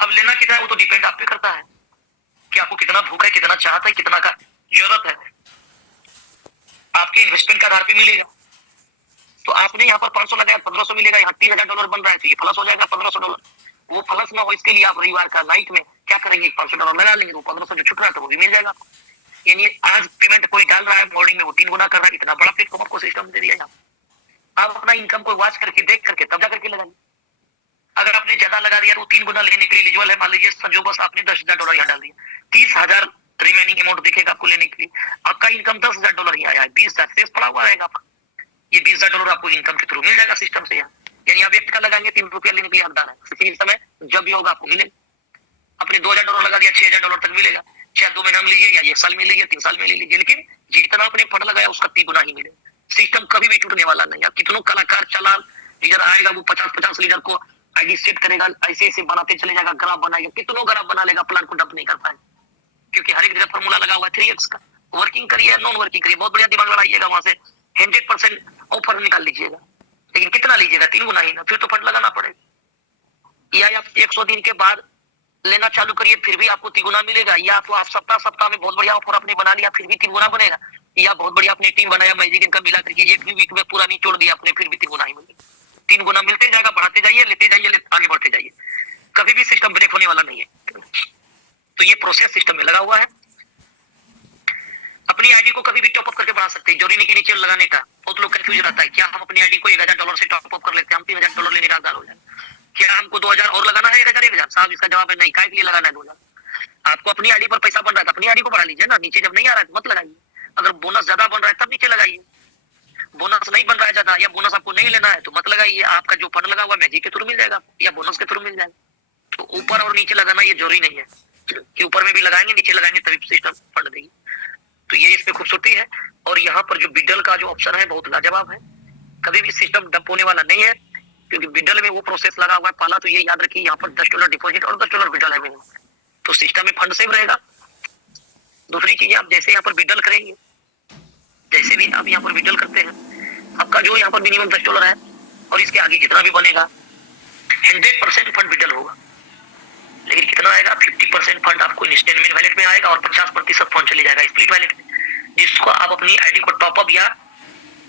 अब लेना कितना है वो तो डिपेंड आप पे करता है कि आपको कितना भूख है, कितना चाहता है, कितना का जरूरत है, आपके इन्वेस्टमेंट के आधार पे मिलेगा। तो आपने यहाँ पर 500 लगाया, 1500 मिलेगा, यहाँ $3,000 बन रहा है, तो ये प्लस हो जाएगा $1500। वो प्लस ना हो इसके लिए आप रविवार का नाइट में क्या करेंगे, $500 लगा लेंगे, तो 1500 जो छुट रहा था वो भी मिल जाएगा आपको। यानी आज पेमेंट कोई डाल रहा है, मॉर्निंग में वो 3 गुना कर रहा है, इतना बड़ा प्लेटफॉर्म आपको सिस्टम दे दिया जाए। आप अपना इनकम को वॉच करके देख करके तब जा करके लगाइए। अगर आपने ज्यादा लगा दिया तो 3 गुना लेने के लिए एलिजिबल है। मान लीजिए संजोग बस आपने $10,000 यहाँ डाल दिया, 30,000 रिमेनिंग अमाउंट दिखेगा आपको लेने के लिए, आपका इनकम $10,000 ही आया है, 20,000 शेष पड़ा हुआ रहेगा आपका। ये $20,000 आपको इनकम के थ्रू मिल जाएगा सिस्टम से यहाँ, यानी आप एक का लगाएंगे ₹3 लेने के लिए हकदार है, इसी समय जब भी होगा आपको मिलेगा। अपने $2,000 लगा दिया, $6,000 तक मिलेगा, चाहे 2 महीना में लीजिए या 1 साल में लीजिए, 3 साल में ले लीजिए, लेकिन जितना आपने फंड लगाया उसका 3 गुना ही मिलेगा। सिस्टम कभी भी टूटने वाला नहीं। आप कितनों कलाकार चला लीडर आएगा, वो 50-50 लीडर को आईडी सेट करेगा, ऐसे ऐसे बनाते चले जाएगा, ग्राफ बनाएगा, कितनों ग्राफ बना लेगा, प्लान को डंप नहीं कर पाएगा, क्योंकि हर एक जगह फॉर्मूला लगा हुआ है 3x का। वर्किंग करिए, नॉन वर्किंग करिए, बहुत बढ़िया दिमाग लगाइएगा, वहां से 100% ऑफर निकाल लीजिएगा, लेकिन कितना लीजिएगा, 3 गुना ही ना, फिर तो फंड लगाना पड़ेगा। या आप 100 दिन के बाद लेना चालू करिए, फिर भी आपको 3 गुना मिलेगा, या तो आप सप्ताह में बहुत बढ़िया ऑफर आपने बना लिया, फिर भी 3 गुना बनेगा, या बहुत बढ़िया आपने टीम बनाया, मैजिक इनकम मिला करके एक भी वीक में पूरा नहीं छोड़ दिया आपने, फिर भी 3 गुना ही मिलेगा। 3 गुना मिलते जाएगा, बढ़ाते जाइए, लेते जाइए, आगे बढ़ते जाइए, कभी भी सिस्टम ब्रेक होने वाला नहीं है। तो ये प्रोसेस सिस्टम में लगा हुआ है। अपनी आईडी को कभी भी टॉपअप करके बढ़ा सकते हैं, जरूरी नहीं कि नीचे लगाने का। बहुत लोग कंफ्यूज रहता है, क्या हम अपनी आईडी को $1,000 से टॉपअप कर लेते हैं, हम $3,000 लेने का हकदार हो जाए, क्या हमको 2,000 और लगाना है, 1,000? साहब इसका जवाब है नहीं। काय के लिए लगाना है 2,000? आपको अपनी आईडी पर पैसा बन रहा है, अपनी आईडी को बढ़ा लीजिए ना, नीचे जब नहीं आ रहा है तो मत लगाइए। अगर बोनस ज्यादा बन रहा है तब नीचे लगाइए, बोनस नहीं बन रहा है ज्यादा, या बोनस आपको नहीं लेना है तो मत लगाइए। आपका जो फंड लगा हुआ है मैजिक के थ्रू मिल जाएगा या बोनस के थ्रू मिल जाएगा। तो ऊपर और नीचे लगाना ये जरूरी नहीं है कि ऊपर में भी लगाएंगे नीचे लगाएंगे तभी सिस्टम फंड देगी। तो ये इसमें खूबसूरती है। और यहाँ पर जो बिडल का जो ऑप्शन है बहुत लाजवाब है, कभी भी सिस्टम डंप होने वाला नहीं है, क्योंकि बिडल में वो प्रोसेस लगा हुआ है। पहला तो ये याद रखिए, यहाँ पर $10 डिपॉजिट और $10 बिडल है मिनिमम, तो सिस्टम में फंड सेव रहेगा। दूसरी चीज, आप जैसे यहाँ पर बिडल करेंगे, जैसे भी आप यहाँ पर विड्रॉल करते हैं, आपका जो यहाँ पर मिनिमम $10 है और इसके आगे जितना भी बनेगा 100% फंड विड्रॉल होगा। लेकिन कितना आएगा? 50% फंड आपको इंस्टेलमेंट वैलेट में आएगा और 50% फंड चले जाएगा स्प्लिट वैलेट में, जिसको आप अपनी आईडी को टॉपअप या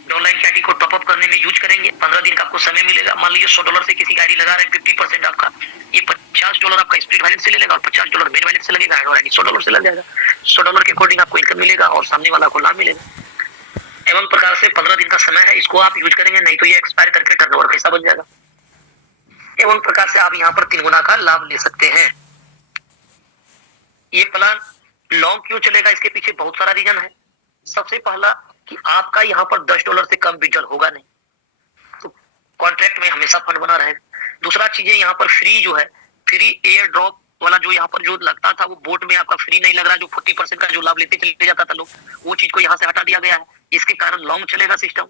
ऑनलाइन की आईडी को टॉपअप करने में यूज करेंगे। 15 दिन का आपको समय मिलेगा। मान लीजिए $100 से किसी की आईडी लगा रहे हैं, 50% आपका, ये $50 आपका स्प्लिट वैलेट से ले लेगा और $50 मेन वैलेट से लगेगा और आईडी $100 से लग जाएगा। $100 के अकॉर्डिंग आपको इनकम मिलेगा और सामने वाला को लाभ मिलेगा। एवं प्रकार से 15 दिन का समय है, इसको आप यूज करेंगे, नहीं तो ये एक्सपायर करके टर्नओवर पैसा बन जाएगा। एवं प्रकार से आप यहाँ पर 3 गुना का लाभ ले सकते हैं। ये प्लान लॉन्ग क्यों चलेगा? इसके पीछे बहुत सारा रीजन है। सबसे पहला कि आपका यहाँ पर $10 से कम विड्रॉल होगा नहीं, तो कॉन्ट्रैक्ट में हमेशा फंड बना रहेगा। दूसरा चीज है, यहाँ पर फ्री जो है, फ्री एयर ड्रॉप वाला जो यहाँ पर जो लगता था वो बोट में आपका फ्री नहीं लग रहा, जो 40% का जो लाभ लेते चले जाता था लोग, वो चीज को यहाँ से हटा दिया गया है। इसके कारण लॉन्ग चलेगा सिस्टम।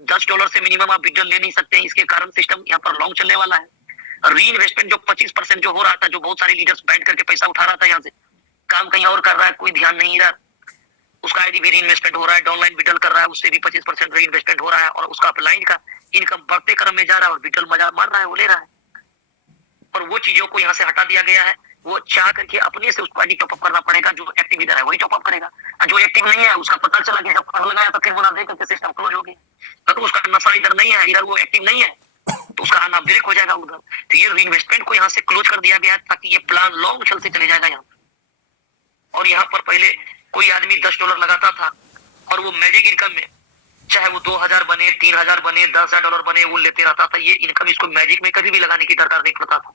$10 से मिनिमम आप विड्रॉल ले नहीं सकते हैं, इसके कारण सिस्टम यहाँ पर लॉन्ग चलने वाला है। री इन्वेस्टमेंट जो 25% जो हो रहा था, जो बहुत सारे लीडर्स बैठ करके पैसा उठा रहा था, यहाँ से काम कहीं और कर रहा है, कोई ध्यान नहीं रहा, उसका आईडी भी री इन्वेस्टमेंट हो रहा है, ऑनलाइन विड्रॉल कर रहा है, उससे भी 25% री इन्वेस्टमेंट हो रहा है और उसका अपलाइन का इनकम बढ़ते क्रम में जा रहा है और विड्रॉल मजा मार रहा है, वो ले रहा है। और वो चीजों को यहाँ से हटा दिया गया है। वो चाह करके अपने से उसको आईडी टॉपअप करना पड़ेगा, जो एक्टिव इधर है वही टॉपअप करेगा, और जो एक्टिव नहीं है उसका पता चला कि जब फंड लगाया तो 3 गुना दे करके सिस्टम क्लोज हो गया, तो उसका नशा इधर नहीं है, इधर वो एक्टिव नहीं है, तो उसका आना ब्रेक हो जाएगा उधर। तो ये रीइन्वेस्टमेंट को यहाँ से क्लोज कर दिया गया है ताकि ये प्लान लॉन्ग चलते चले जाएगा यहाँ। और यहाँ पर पहले कोई आदमी $10 लगाता था और वो मैजिक इनकम में, चाहे वो 2000 बने, 3000 बने, $10,000 बने, वो लेते रहता था। ये इनकम इसको मैजिक में कभी भी लगाने की दरकार नहीं पड़ता था।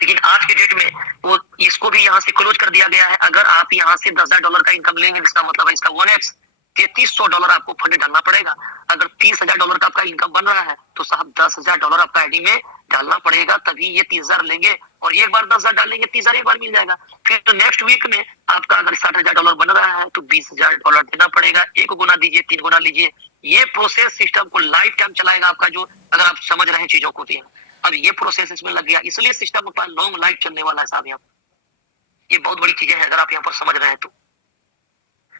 लेकिन आज के डेट में वो इसको भी यहाँ से क्लोज कर दिया गया है। अगर आप यहाँ से $10,000 का इनकम लेंगे, इसका मतलब है इसका 1x $3300 आपको फंड डालना पड़ेगा। अगर $30,000 का आपका इनकम बन रहा है तो साहब $10,000 आपका आईडी में डालना पड़ेगा, तभी ये 30,000 लेंगे। और एक बार 10,000 डालेंगे, 30,000 एक बार मिल जाएगा। फिर तो नेक्स्ट वीक में आपका अगर $60,000 बन रहा है तो $20,000 देना पड़ेगा। 1 गुना दीजिए, 3 गुना लीजिए। ये प्रोसेस सिस्टम को लाइफ टाइम चलाएगा आपका, जो अगर आप समझ रहे हैं चीजों को। अब ये प्रोसेस इसमें लग गया, इसलिए सिस्टम अपना लॉन्ग लाइफ चलने वाला है साहब। यहाँ ये बहुत बड़ी चीजें हैं, अगर आप यहाँ पर समझ रहे हैं तो।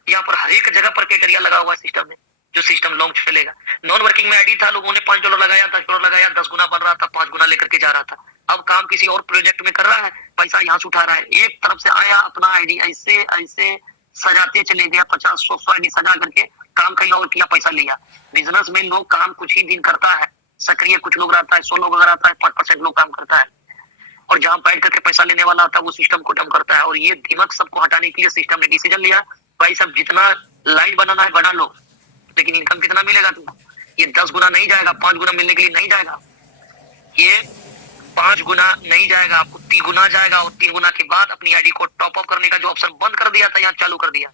यहाँ पर हर एक जगह पर क्राइटेरिया लगा हुआ है सिस्टम में, जो सिस्टम लॉन्ग चलेगा। नॉन वर्किंग में आईडी था, लोगों ने $5 लगाया, $10 लगाया, 10 गुना बन रहा था, 5 गुना लेकर के जा रहा था। अब काम किसी और प्रोजेक्ट में कर रहा है, पैसा यहाँ से उठा रहा है। एक तरफ से आया अपना आईडी ऐसे ऐसे सजाते चले गया, 50-100 आईडी सजा करके काम कहीं और किया, पैसा लिया। बिजनेस में लोग काम कुछ ही दिन करता है, सक्रिय कुछ लोग रहता है, 100 लोग अगर आता है 5% लोग काम करता है, और जहां बैठ करके पैसा लेने वाला आता है वो सिस्टम को डम करता है। और ये दिमाग सबको हटाने के लिए सिस्टम ने डिसीजन लिया, भाई सब जितना लाइन बनाना है बना लो, लेकिन इनकम कितना मिलेगा तुमको? ये 10 गुना नहीं जाएगा, 5 गुना मिलने के लिए नहीं जाएगा, ये 5 गुना नहीं जाएगा, आपको 3 गुना जाएगा। और 3 गुना के बाद अपनी आईडी को टॉप अप करने का जो ऑप्शन बंद कर दिया था, यहाँ चालू कर दिया,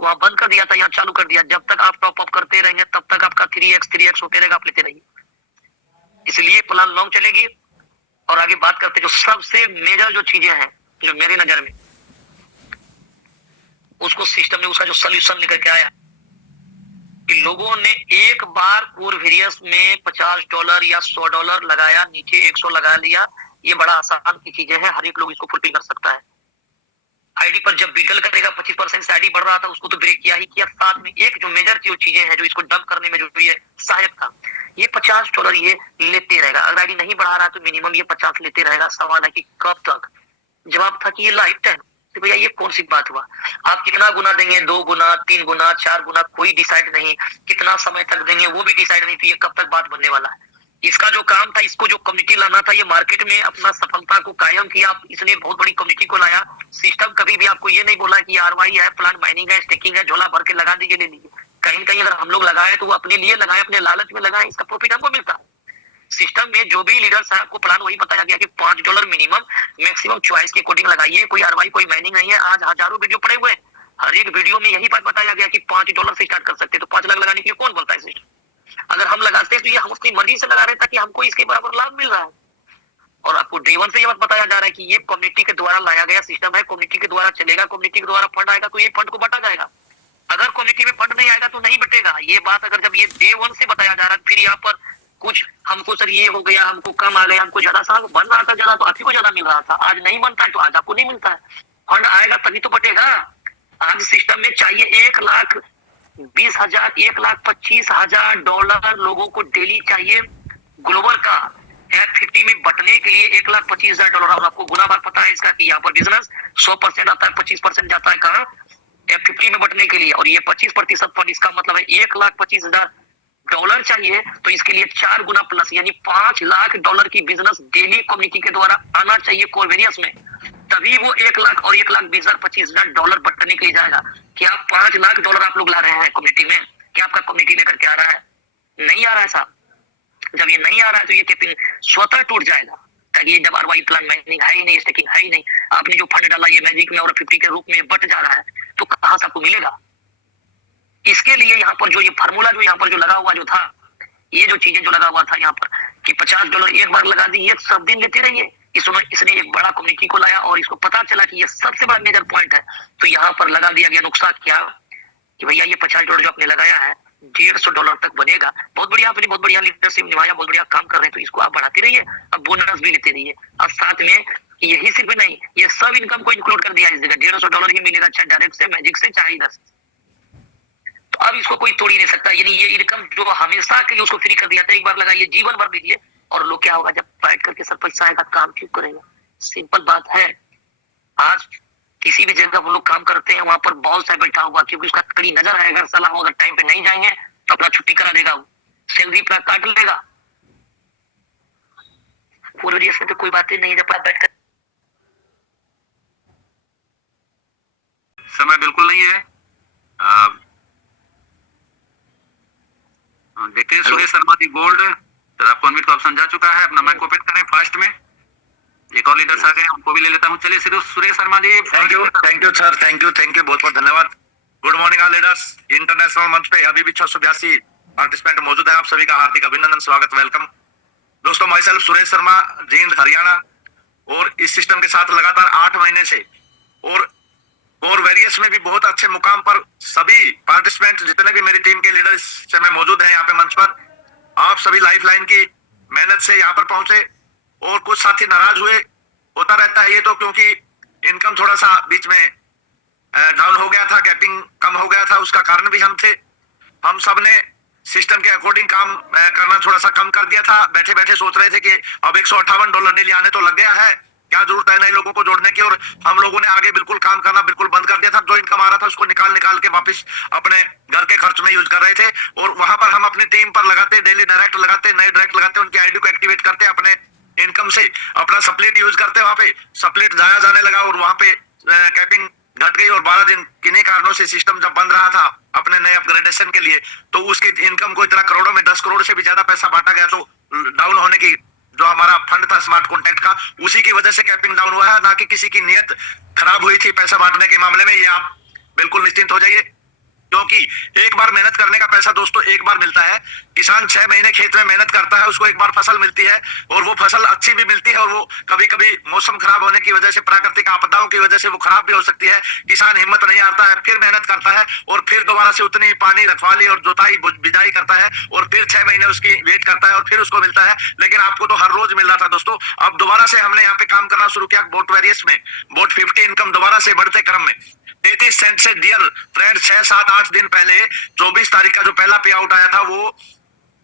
वहां बंद कर दिया था, यहाँ चालू कर दिया। जब तक आप टॉप अप करते रहेंगे तब तक आपका 3x होते रहेगा, आप लेते रहिए। इसलिए प्लान लॉन्ग चलेगी। और आगे बात करते जो सबसे मेजर जो चीजें हैं, जो मेरी नजर में उसको सिस्टम ने उसका जो सोल्यूशन लेकर के आया कि लोगों ने एक बार कोरवेरियस में $50 या $100 लगाया, नीचे 100 लगा लिया। ये बड़ा आसान की चीजें हैं, हर एक लोग इसको फुलफिल कर सकता है। आईडी पर जब बिडल करेगा 25% से आईडी बढ़ रहा था, उसको तो ब्रेक किया ही किया। साथ में एक जो मेजर चीजें हैं जो इसको डंप करने में जो ये सहायक था, ये $50 ये लेते रहेगा। अगर आईडी नहीं बढ़ा रहा तो मिनिमम ये 50 लेते रहेगा। सवाल है कि कब तक? जवाब था कि ये लाइफ टाइम। तो भैया ये कौन सी बात हुआ? आप कितना गुना देंगे, 2 गुना, 3 गुना, 4 गुना, कोई डिसाइड नहीं। कितना समय तक देंगे वो भी डिसाइड नहीं। तो ये कब तक बात बनने वाला है? इसका जो काम था, इसको जो कम्युनिटी लाना था, ये मार्केट में अपना सफलता को कायम किया, इसलिए बहुत बड़ी कम्युनिटी को लाया। सिस्टम कभी भी आपको ये नहीं बोला कि ROI है, प्लान माइनिंग है, स्टेकिंग है, झोला भर के लगा दीजिए, ले लीजिए। कहीं कहीं अगर हम लोग लगाए तो वो अपने लिए लगाए, अपने लालच में लगाए, इसका प्रॉफिट हमको मिलता है। सिस्टम में जो भी लीडर्स है, आपको प्लान वही बताया गया कि $5 मिनिमम, मैक्सिमम चॉइस के अकॉर्डिंग लगाइए। कोई ROI कोई माइनिंग नहीं है। आज हजारों वीडियो पड़े हुए, हर एक वीडियो में यही बात बताया गया कि $5 से स्टार्ट कर सकते। तो 5 लाख लगाने के लिए कौन बोलता है सिस्टम? अगर हम लगाते हैं तो ये हम अपनी मर्जी से लगा रहे हैं ताकि हमको इसके बराबर लाभ मिल रहा है। और आपको डे वन से ये बात बताया जा रहा है कि ये कम्युनिटी के द्वारा लाया गया सिस्टम है, कम्युनिटी के द्वारा चलेगा, कम्युनिटी के द्वारा फंड आएगा तो ये फंड को बांटा जाएगा। अगर कम्युनिटी में फंड नहीं आएगा तो नहीं बटेगा। ये बात अगर जब ये डे वन से बताया जा रहा है, फिर यहाँ पर कुछ हमको सर ये हो गया, हमको कम आ गया, हमको ज्यादा साल बन रहा था ज्यादा तो आप ही को ज्यादा मिल रहा था, आज नहीं बनता है तो आज आपको नहीं मिलता है। फंड आएगा तभी तो बटेगा। आज सिस्टम में चाहिए 1,20,000 $1,25,000 लोगों को डेली चाहिए ग्लोबल का। F50 में बटने के लिए $1,25,000। और आपको गुना बार पता है इसका कि यहाँ पर बिजनेस 100% आता है, 25% जाता है कहाँ, F50 में बटने के लिए। और ये 25% फंड, इसका मतलब है $1,25,000 चाहिए। तो इसके लिए 4 गुना प्लस यानी $5 लाख की बिजनेस डेली कम्युनिटी के द्वारा आना चाहिए कोरवेरियस में, तभी वो 1 लाख और $1,20,000 बटने के लिए जाएगा। क्या $5 लाख आप लोग ला रहे हैं कम्युनिटी में? क्या आपका कम्युनिटी लेकर के आ रहा है? नहीं आ रहा है साहब। जब ये नहीं आ रहा है तो ये कैपिंग स्वतः टूट जाएगा। ताकि ये जब ROI प्लान मैजिक है ही नहीं, स्टेकिंग है ही नहीं, आपने जो फंड डाला ये मैजिक में और 50 के रूप में बट जा रहा है, तो कहां से आपको मिलेगा? इसके लिए यहाँ पर जो ये फार्मूला जो यहाँ पर जो लगा हुआ जो था, ये जो चीजें जो लगा हुआ था यहाँ पर कि $50 एक बार लगा दी, ये सब दिन लेते रहिए। इसने एक बड़ा कम्युनिटी को लाया और इसको पता चला कि ये सबसे बड़ा मेजर पॉइंट है, तो यहाँ पर लगा दिया गया नुस्खा क्या कि भैया ये $50 जो आपने लगाया है $150 तक बनेगा। बहुत बढ़िया, आपने बहुत बढ़िया लीडरशिप निभाया, बहुत बढ़िया काम कर रहे हैं, तो इसको आप बढ़ाते रहिए, अब बोनस भी लेते रहिए। और साथ में यही सिर्फ नहीं, ये सब इनकम को इंक्लूड कर दिया इस जगह। $150 ही मिलेगा, चाहे डायरेक्ट से, मैजिक से, चाहे इधर से। तो अब इसको कोई तोड़ ही नहीं सकता। यानी ये इनकम जो हमेशा के लिए उसको फ्री कर दिया था, एक बार लगाइए, जीवन भर दीजिए। और लोग क्या होगा, जब बैठ करके सर पैसा आएगा काम क्यों करेगा? सिंपल बात है। आज किसी भी जगह वो लोग काम करते हैं, वहां पर बॉस है बैठा हुआ, क्योंकि उसका कड़ी नजर है। अगर साला अगर टाइम पे नहीं जाएंगे तो अपना छुट्टी करा देगा, वो सैलरी अपना काट लेगा। पूरे देश में तो कोई बात ही नहीं, जब बैठ कर समय बिल्कुल नहीं है। देखते हैं सुरेश शर्मा दी गोल्ड, सर आपको अनम्यूट का ऑप्शन जा चुका है, अपना माइक ओपन करें फास्ट में। एक और लीडर्स आ गए, उनको भी ले लेता हूँ। चलिए Suresh Sharma ji. Thank you sir, thank you बहुत बहुत धन्यवाद। Good morning all leaders. International मंच पे अभी भी 682 पार्टिसिपेंट मौजूद है, आप सभी का हार्दिक अभिनंदन, स्वागत, वेलकम। दोस्तों माई सेल्फ सुरेश शर्मा, जींद हरियाणा, और इस सिस्टम के साथ लगातार 8 महीने से और वेरियस में भी बहुत अच्छे मुकाम पर सभी पार्टिसिपेंट जितने भी मेरी टीम के लीडर्स से मैं मौजूद है यहाँ पे मंच पर। आप सभी लाइफ लाइन की मेहनत से यहाँ पर पहुंचे, और कुछ साथी नाराज हुए, होता रहता है ये तो, क्योंकि इनकम थोड़ा सा बीच में डाउन हो गया था, कैपिंग कम हो गया था, उसका कारण भी हम थे। हम सब ने सिस्टम के अकॉर्डिंग काम करना थोड़ा सा कम कर दिया था। बैठे बैठे सोच रहे थे कि अब $158 डेली आने तो लग गया है, क्या जरूरत है नए लोगों को जोड़ने की। और हम लोगों ने आगे बिल्कुल काम करना बिल्कुल बंद कर दिया था। जो इनकम आ रहा था उसको निकाल के वापस अपने घर के खर्च में यूज कर रहे थे। और वहां पर हम अपनी टीम पर लगाते, डेली डायरेक्ट लगाते, नए डायरेक्ट लगाते, उनकी आईडी को एक्टिवेट करते, अपने इनकम से अपना सप्लेट यूज करते। वहां पे सप्लेट जाया जाने लगा और वहां पे कैपिंग घट गई। और 12 दिन किन्हीं कारणों से सिस्टम जब बंद रहा था अपने नए अपग्रेडेशन के लिए, तो उसकी इनकम को इतना करोड़ों में 10 करोड़ से भी ज्यादा पैसा बांटा गया। तो डाउन होने की जो हमारा फंड था स्मार्ट कॉन्टैक्ट का, उसी की वजह से कैपिंग डाउन हुआ है, ना कि किसी की नियत खराब हुई थी पैसा बांटने के मामले में। ये आप बिल्कुल निश्चिंत हो जाइए, क्योंकि एक बार मेहनत करने का पैसा दोस्तों एक बार मिलता है। किसान 6 महीने खेत में मेहनत करता है, उसको एक बार फसल मिलती है, और वो फसल अच्छी भी मिलती है, और वो कभी कभी मौसम खराब होने की वजह से, प्राकृतिक आपदाओं की वजह से वो खराब भी हो सकती है। किसान हिम्मत नहीं आता है, फिर मेहनत करता है, और फिर दोबारा से उतनी पानी रखवाली और जोताई बिजाई करता है, और फिर 6 महीने उसकी वेट करता है, और फिर उसको मिलता है। लेकिन आपको तो हर रोज मिल रहा था दोस्तों। अब दोबारा से हमने यहाँ पे काम करना शुरू किया बोट वेरियस में। बोट 50 इनकम दोबारा से बढ़ते क्रम में 33 सेंट से, डियर फ्रेंड, 6, 7, 8 दिन पहले 24 तारीख का जो पहला पे आउट आया था वो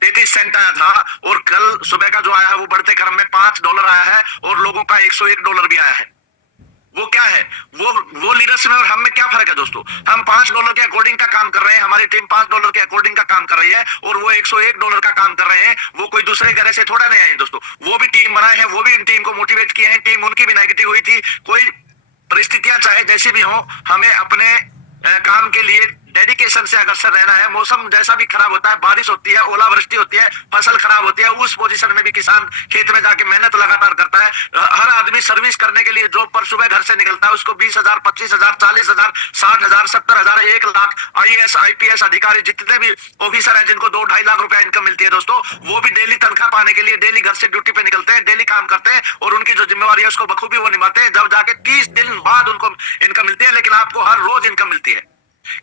33 सेंट आया था, और कल सुबह का जो आया है वो बढ़ते क्रम में $5 आया है, और लोगों का $101 भी आया है। वो क्या है, वो लीडरशिप में और हम में क्या फर्क है दोस्तों? हम $5 के अकॉर्डिंग का काम कर रहे हैं, हमारी टीम $5 के अकॉर्डिंग का काम कर रही है, और वो $101 का काम कर रहे हैं। वो कोई दूसरे घर से थोड़ा नहीं आए दोस्तों, वो भी टीम बनाए हैं, वो भी इन टीम को मोटिवेट किए हैं। टीम उनकी भी नेगेटिव हुई थी। कोई परिस्थितियां चाहे जैसी भी हो, हमें अपने काम के लिए डेडिकेशन से अग्रसर रहना है। मौसम जैसा भी खराब होता है, बारिश होती है, ओलावृष्टि होती है, फसल खराब होती है, उस पोजीशन में भी किसान खेत में जाके मेहनत लगातार करता है। हर आदमी सर्विस करने के लिए जॉब पर सुबह घर से निकलता है, उसको 20,000, 25,000, 40,000, 60,000, 70,000, 1,00,000 IAS IPS अधिकारी जितने भी ऑफिसर हैं जिनको 2-2.5 लाख रुपया इनकम मिलती है दोस्तों, वो भी डेली तनख्वाह पाने के लिए डेली घर से ड्यूटी पे निकलते हैं, डेली काम करते हैं और उनकी जो जिम्मेवारी है उसको बखूबी वो निभाते हैं। जब जाके 30 दिन बाद उनको इनकम मिलती है, लेकिन आपको हर रोज इनकम मिलती है।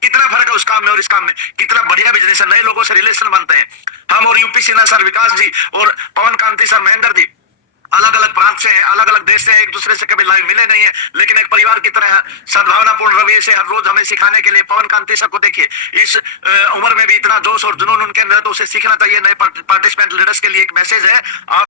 कितना फर्क है उस काम में और इस काम में, कितना बढ़िया बिजनेस है, नए लोगों से रिलेशन बनते हैं। हम और यूपी सिन्हा सर, विकास जी और पवन कांति सर, महेंद्र जी अलग अलग प्रांत से हैं, अलग अलग देश से हैं, एक दूसरे से कभी लाइव मिले नहीं है, लेकिन एक परिवार की तरह सद्भावनापूर्ण रवैये से हर रोज हमें सिखाने के लिए। पवन कांति सर को देखिए, इस उम्र में भी इतना जोश और जुनून उनके अंदर, तो उसे सीखना चाहिए। नए पार्टिसिपेंट लीडर्स के लिए एक मैसेज है, आप